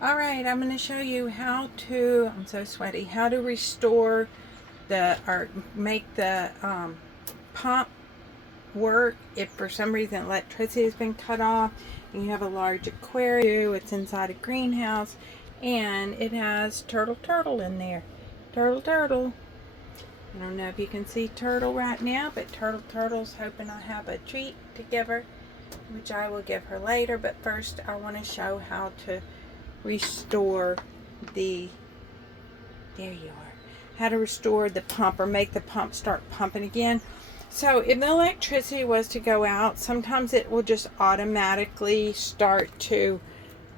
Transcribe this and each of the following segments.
Alright, I'm going to show you how to, I'm so sweaty, how to restore or make the pump work if for some reason electricity has been cut off and you have a large aquarium. It's inside a greenhouse and it has turtle in there. Turtle. I don't know if you can see Turtle right now, but Turtle's hoping I have a treat to give her, which I will give her later. But first I want to show how to restore the, there you are, how to restore the pump or make the pump start pumping again. So if the electricity was to go out, sometimes it will just automatically start to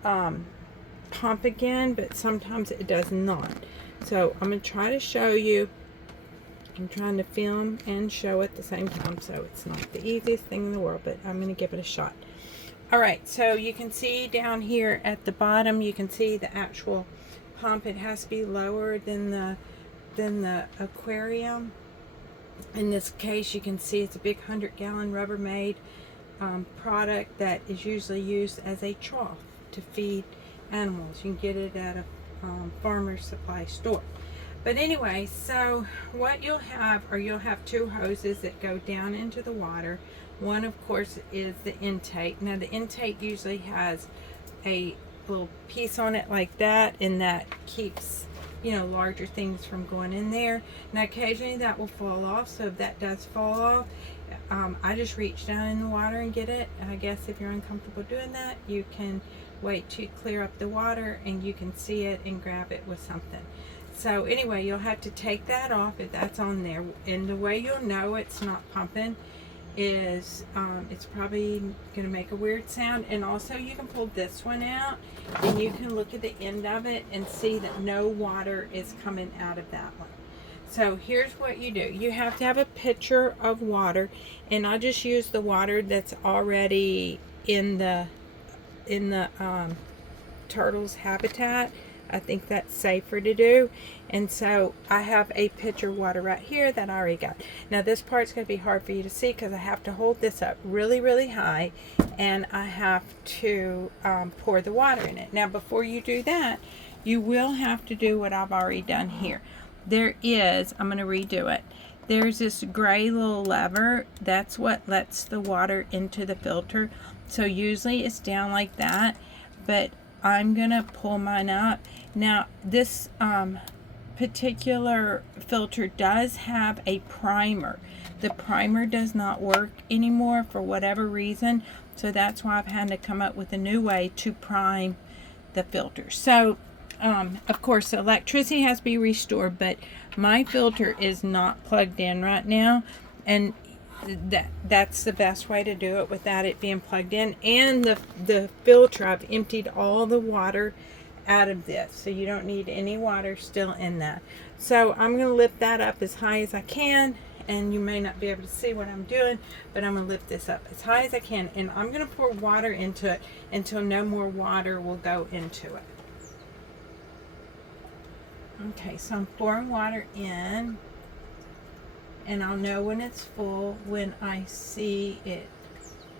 pump again, but sometimes it does not. So I'm going to try to show you. I'm trying to film and show at the same time, so it's not the easiest thing in the world, but I'm going to give it a shot. Alright, so you can see down here at the bottom, you can see the actual pump. It has to be lower than the aquarium. In this case, you can see it's a big 100-gallon Rubbermaid product that is usually used as a trough to feed animals. You can get it at a farmer's supply store. But anyway, so what you'll have two hoses that go down into the water. One, of course, is the intake. Now, the intake usually has a little piece on it like that, and that keeps, you know, larger things from going in there. Now, occasionally that will fall off, so if that does fall off, I just reach down in the water and get it. I guess if you're uncomfortable doing that, you can wait to clear up the water and you can see it and grab it with something. So anyway, you'll have to take that off if that's on there. And the way you'll know it's not pumping is it's probably going to make a weird sound. And also you can pull this one out and you can look at the end of it and see that no water is coming out of that one. So here's what you do. You have to have a pitcher of water, and I just use the water that's already in the turtle's habitat. I think that's safer to do. And so I have a pitcher of water right here that I already got. Now this part's going to be hard for you to see because I have to hold this up really high and I have to pour the water in it. Now before you do that, you will have to do what I've already done here. I'm going to redo it. There's this gray little lever. That's what lets the water into the filter. So usually it's down like that, but I'm gonna pull mine up. Now this particular filter does have a primer. The primer does not work anymore for whatever reason, so that's why I've had to come up with a new way to prime the filter. So of course the electricity has to be restored, but my filter is not plugged in right now, and that's the best way to do it without it being plugged in. And the filter, I've emptied all the water out of this, so you don't need any water still in that. So I'm going to lift that up as high as I can, and you may not be able to see what I'm doing, but I'm going to lift this up as high as I can, and I'm going to pour water into it until no more water will go into it. Okay, so I'm pouring water in, and I'll know when it's full when I see it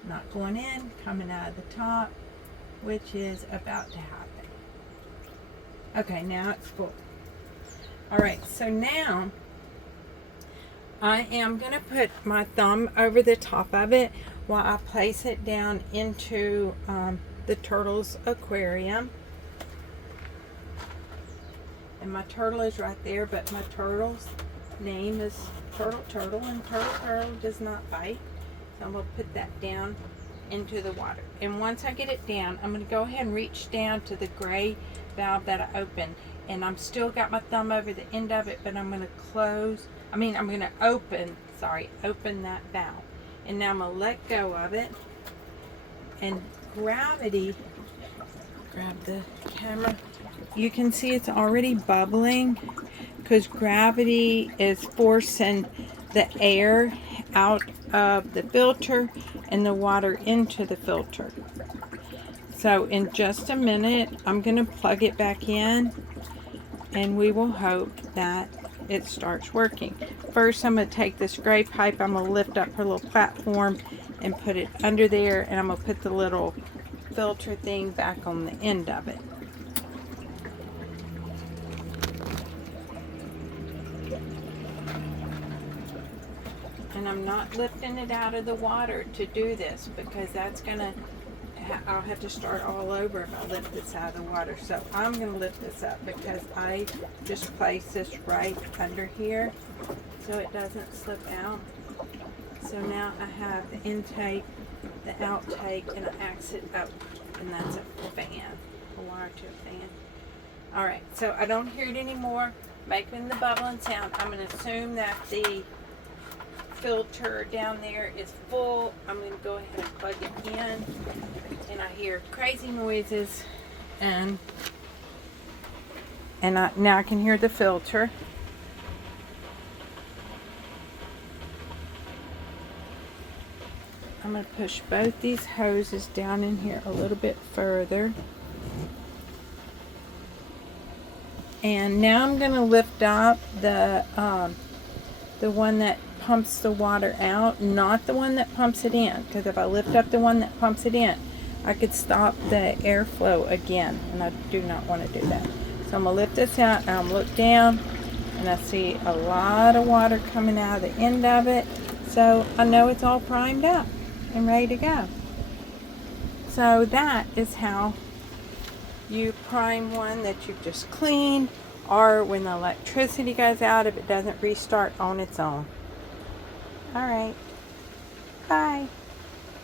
not going in, coming out of the top, which is about to happen. Okay, now it's full. Alright, so now I am going to put my thumb over the top of it while I place it down into the turtle's aquarium. And my turtle is right there, but my turtle's name is Turtle, and Turtle does not bite. So I'm going to put that down into the water. And once I get it down, I'm going to go ahead and reach down to the gray valve that I opened. And I'm still got my thumb over the end of it, but I'm going to open that valve. And now I'm going to let go of it. And gravity, grab the camera. You can see it's already bubbling because gravity is forcing the air out of the filter and the water into the filter. So in just a minute, I'm going to plug it back in and we will hope that it starts working. First, I'm going to take this gray pipe, I'm going to lift up her little platform and put it under there, and I'm going to put the little filter thing back on the end of it. and I'm not lifting it out of the water to do this because that's gonna, I'll have to start all over if I lift this out of the water. So I'm gonna lift this up because I just place this right under here so it doesn't slip out. So now I have the intake, the outtake, and an exit out, and that's a fan, a wire to a fan. All right, so I don't hear it anymore, making the bubbling sound. I'm gonna assume that the filter down there is full. I'm gonna go ahead and plug it in, and I hear crazy noises, and now I can hear the filter. I'm going to push both these hoses down in here a little bit further. And now I'm going to lift up the one that pumps the water out, not the one that pumps it in. Because if I lift up the one that pumps it in, I could stop the airflow again. And I do not want to do that. So I'm going to lift this out and I'm going to look down. And I see a lot of water coming out of the end of it. So I know it's all primed up and ready to go. So that is how you prime one that you've just cleaned, or when the electricity goes out, if it doesn't restart on its own. All right, bye.